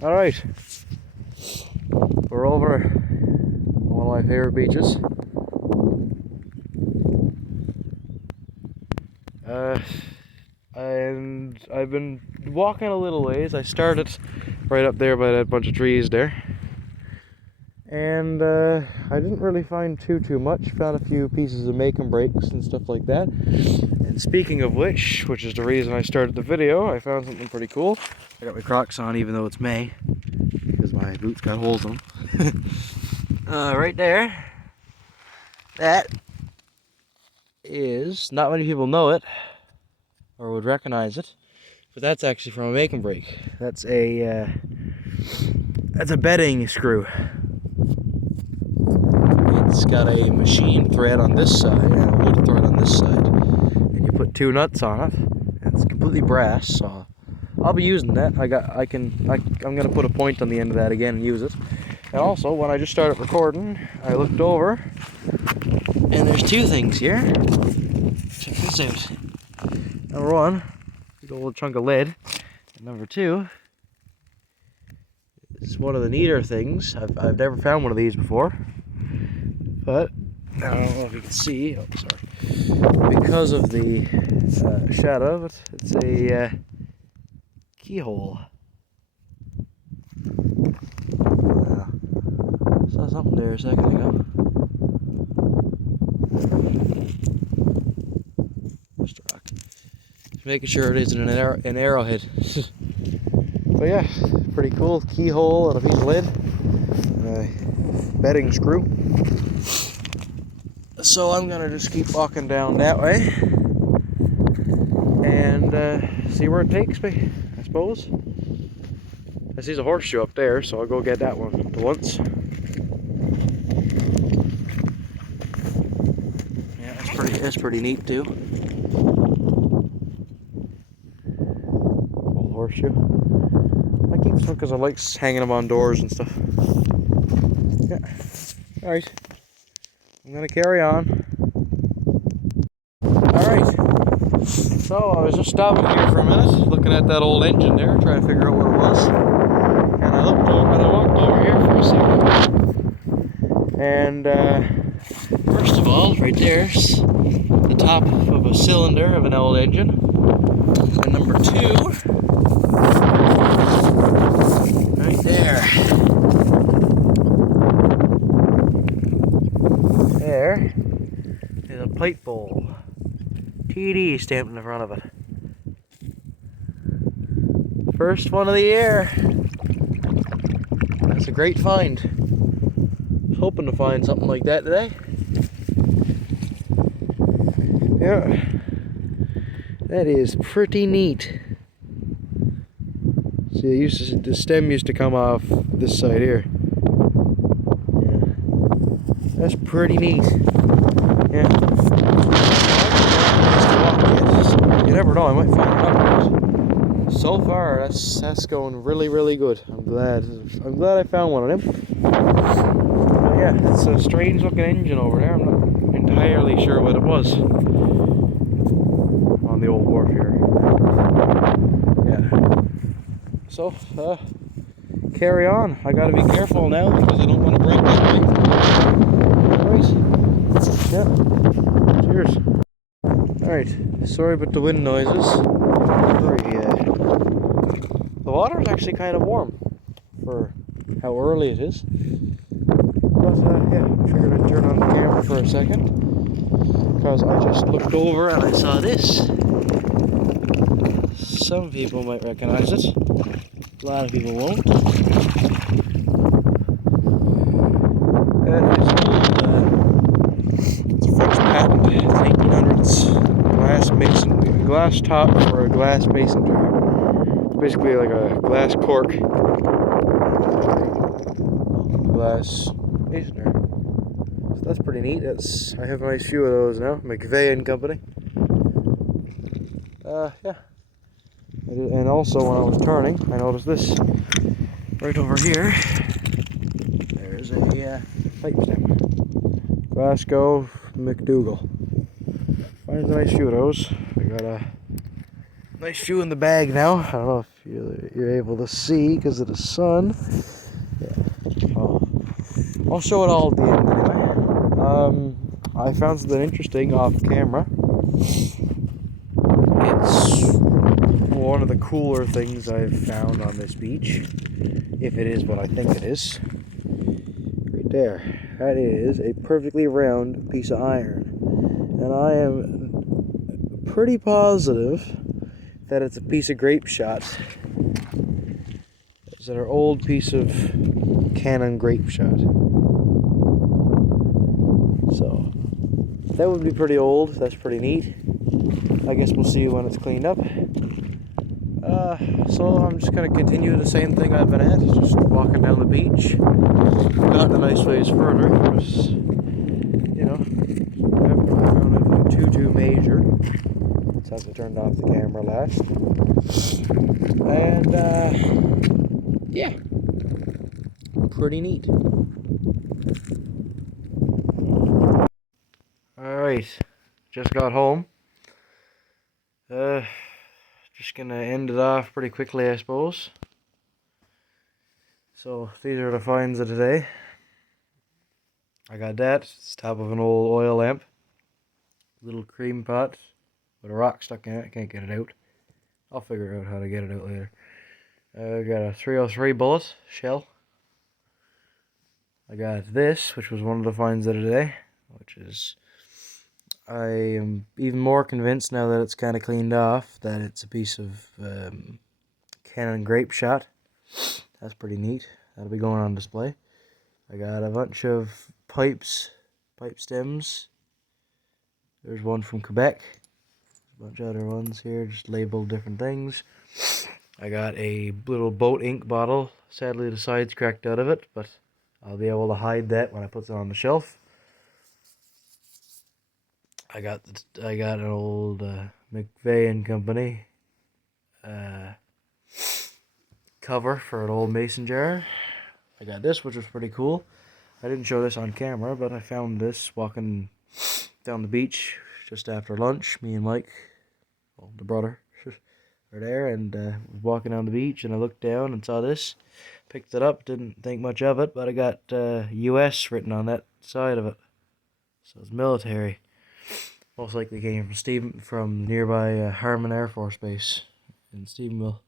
Alright, we're over one of my favorite beaches. And I've been walking a little ways. I started right up there by that bunch of trees there. And I didn't really find too much. Found a few pieces of make and breaks and stuff like that. And speaking of which is the reason I started the video, I found something pretty cool. I got my Crocs on even though it's May, because my boots got holes in them. Right there, that is, not many people know it or would recognize it, but that's actually from a make and break. That's a bedding screw. It's got a machine thread on this side and a wood thread on this side, and you put two nuts on it, and it's completely brass. So I'll be using that. I'm gonna put a point on the end of that again and use it. And also, when I just started recording, I looked over, and there's two things here. Check this out. Number one, big old chunk of lead. And number two, it's one of the neater things. I've never found one of these before, but I don't know if you can see. Oh, sorry. Because of the shadow, but it's a keyhole. Saw something there a second ago. Just a rock. Just making sure it isn't an arrowhead. But yeah, pretty cool. Keyhole and a piece of lead. And a bedding screw. So I'm gonna just keep walking down that way and see where it takes me, I suppose. I see a horseshoe up there, so I'll go get that one at once. Yeah, that's pretty neat too. Old horseshoe. I keep some because I like hanging them on doors and stuff. Yeah. Alright. I'm gonna carry on. Alright. So I was just stopping here for a minute, looking at that old engine there, trying to figure out where it was. And I looked over and I walked over here for a second. And first of all, right there's the top of a cylinder of an old engine. And number two, right there. There is a pipe bowl. TD stamped in the front of it. First one of the year. That's a great find. I was hoping to find something like that today. Yeah, that is pretty neat. See, the stem used to come off this side here. Yeah, that's pretty neat. Yeah. You never know, I might find another. So far, that's going really good. I'm glad I found one of them. But yeah, it's a strange looking engine over there. I'm not entirely sure what it was on the old wharf here. Yeah. So, carry on. I gotta be careful now because I don't want to break that thing. Alright. Yeah. Cheers. Alright. Sorry about the wind noises. The water is actually kind of warm for how early it is. But yeah, I figured I'd turn on the camera for a second because I just looked over and I saw this. Some people might recognize it. A lot of people won't. That is it's a French patent. It's 1800s glass top for a glass mason jar. Basically like a glass cork, glass masonry. So that's pretty neat. I have a nice few of those now. McVeigh and Company. Yeah. And also when I was turning, I noticed this right over here. There's a pipe stem. Glasgow McDougall. Find a nice few of those. I got a nice few in the bag now. I don't know if you're able to see because of the sun. Yeah. I'll show it all at the end anyway. I found something interesting off camera. It's one of the cooler things I've found on this beach, if it is what I think it is. Right there. That is a perfectly round piece of iron. And I am pretty positive that it's a piece of grape shot. It's an old piece of Canon grape shot. So that would be pretty old. That's pretty neat. I guess we'll see when it's cleaned up. So I'm just gonna continue the same thing I've been at, just walking down the beach. Not a nice ways further, but you know, I haven't found anything too major since I turned off the camera last. And yeah, pretty neat. Alright, just got home. Just gonna end it off pretty quickly, I suppose. So these are the finds of today. I got that. It's top of an old oil lamp. Little cream pot with a rock stuck in it. I can't get it out. I'll figure out how to get it out later. I got a 303 bullet shell. I got this, which was one of the finds of the day, which is, I am even more convinced now that it's kind of cleaned off that it's a piece of Canon grape shot. That's pretty neat. That'll be going on display. I got a bunch of pipe stems. There's one from Quebec. A bunch of other ones here, just labeled different things. I got a little boat ink bottle. Sadly, the side's cracked out of it, but I'll be able to hide that when I put it on the shelf. I got an old McVeigh and Company cover for an old mason jar. I got this, which was pretty cool. I didn't show this on camera, but I found this walking down the beach just after lunch. Me and Mike, well, the brother, were there, and was walking down the beach, and I looked down and saw this. Picked it up, didn't think much of it, but I got US written on that side of it. So it's military. Most likely came from nearby Harmon Air Force Base in Stephenville.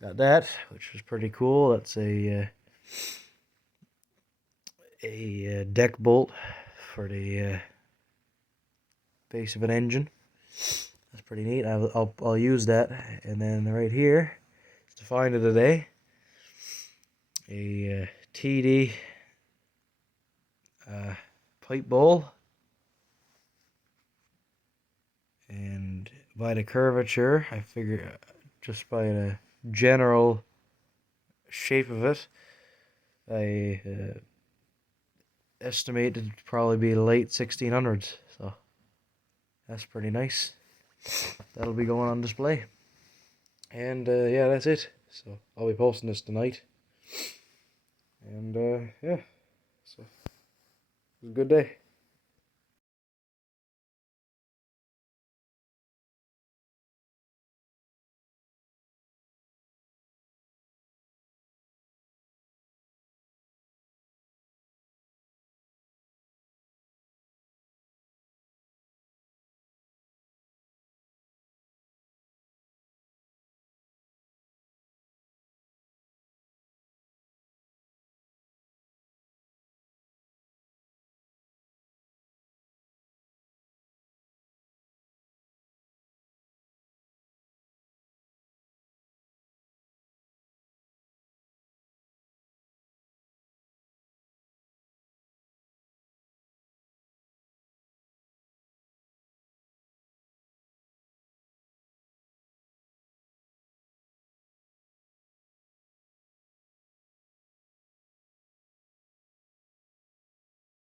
Got that, which was pretty cool. That's a deck bolt for the base of an engine. That's pretty neat. I'll use that. And then right here is the find of the day. A TD pipe bowl. And by the curvature, I figure just by the general shape of it, I estimate it'd probably be late 1600s. So that's pretty nice. That'll be going on display. And yeah, that's it. So I'll be posting this tonight. And yeah, so it was a good day.